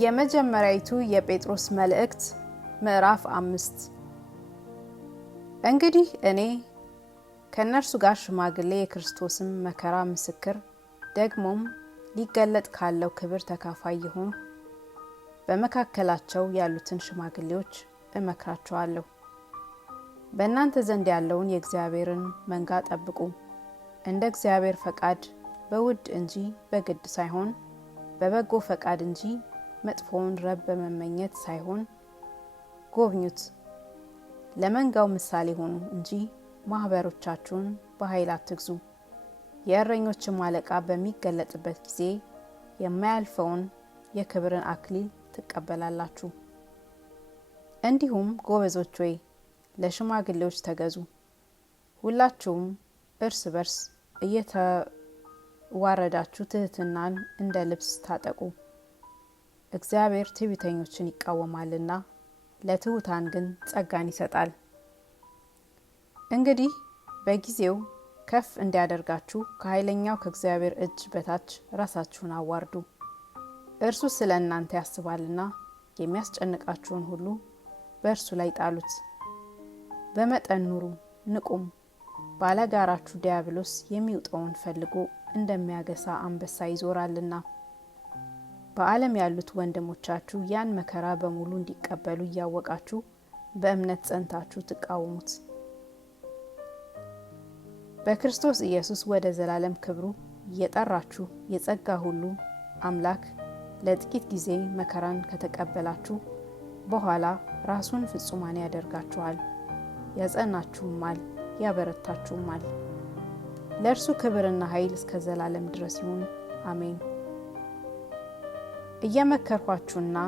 የመጀመሪያይቱ የጴጥሮስ መልእክት ምዕራፍ 5። እንግዲህ እኔ ከነርሱ ጋር ሽማግሌ የክርስቶስም መከራ ምስክር ደግሞም ሊገለጥ ካለው ክብር ተካፋይ የሆንሁ በመካከላቸው ያሉትን ሽማግሌዎች እመክራቸዋለሁ። በእናንተ ዘንድ ያለውን የእግዚአብሔርን መንጋ ጠብቁ፣ እንደ እግዚአብሔር ፈቃድ በውድ እንጂ በግድ ሳይሆን በበጎ ፈቃድ እንጂ መጥፎውን ረብ በመመኘት ሳይሆን ጎብኙት። ለመንጋው ምሳሌ ሆኑ እንጂ ማህበሮቻችሁን በኃይል አትግዙ። የእረኞችም አለቃ በሚገለጥበት ጊዜ የማያልፈውን የክብርን አክሊል ትቀበላላችሁ። እንዲሁም ጎበዞች ሆይ ለሽማግሌዎች ተገዙ። ሁላችሁም እርስ በርስ እየተዋረዳችሁ ትህትናን እንደ ልብስ ታጠቁ። እግዚአብሔር ትዕቢተኞችን ይቃወማልና ለትሑታን ግን ጸጋን ይሰጣል። እንግዲህ በጊዜው ከፍ እንዲያደርጋችሁ ከኃይለኛው ከእግዚአብሔር እጅ በታች ራሳችሁን አዋርዱ። እርሱ ስለ እናንተ ያስባልና የሚያስጨንቃችሁን ሁሉ በእርሱ ላይ ጣሉት። በመጠን ኑሩ፣ ንቁም። ባለጋራችሁ ዲያብሎስ የሚውጠውን ፈልጎ እንደሚያገሳ አንበሳ ይዞራልና። በዓለም ያሉት ወንድሞቻችሁ ያን መከራ በሙሉ እንዲቀበሉ እያወቃችሁ በእምነት ጸንታችሁ ትቃወሙት። በክርስቶስ ኢየሱስ ወደ ዘላለም ክብሩ እየጠራችሁ የጸጋ ሁሉ አምላክ ለጥቂት ጊዜ መከራን ከተቀበላችሁ በኋላ ራሱን ፍጹማን ያደርጋችኋል፣ ያጸናችሁማል፣ ያበረታችሁማል። ለእርሱ ክብርና ኃይል እስከ ዘላለም ድረስ ይሁን፣ አሜን። እየመከርኳችሁና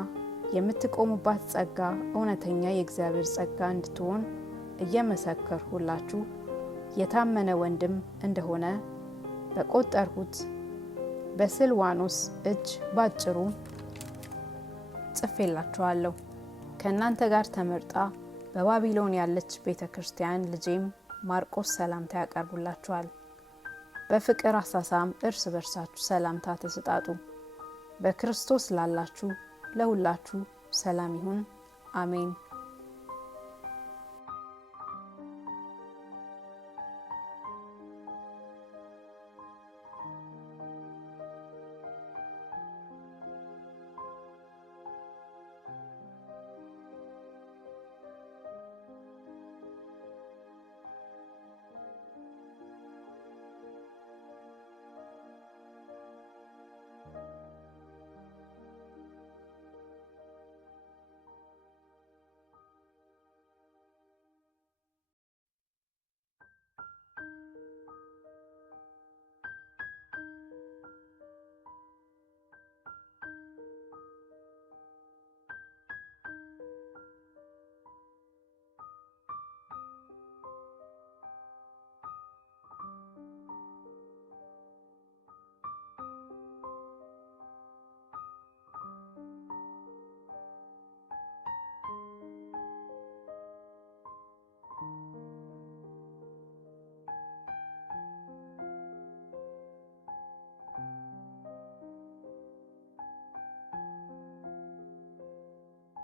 የምትቆሙባት ጸጋ እውነተኛ የእግዚአብሔር ጸጋ እንድትሆን እየመሰከርሁላችሁ የታመነ ወንድም እንደሆነ በቆጠርሁት በስልዋኖስ እጅ ባጭሩ ጽፌላችኋለሁ። ከእናንተ ጋር ተመርጣ በባቢሎን ያለች ቤተ ክርስቲያን ልጄም ማርቆስ ሰላምታ ያቀርቡላችኋል። በፍቅር አሳሳም እርስ በርሳችሁ ሰላምታ ተሰጣጡ። በክርስቶስ ላላችሁ ለሁላችሁ ሰላም ይሁን፣ አሜን።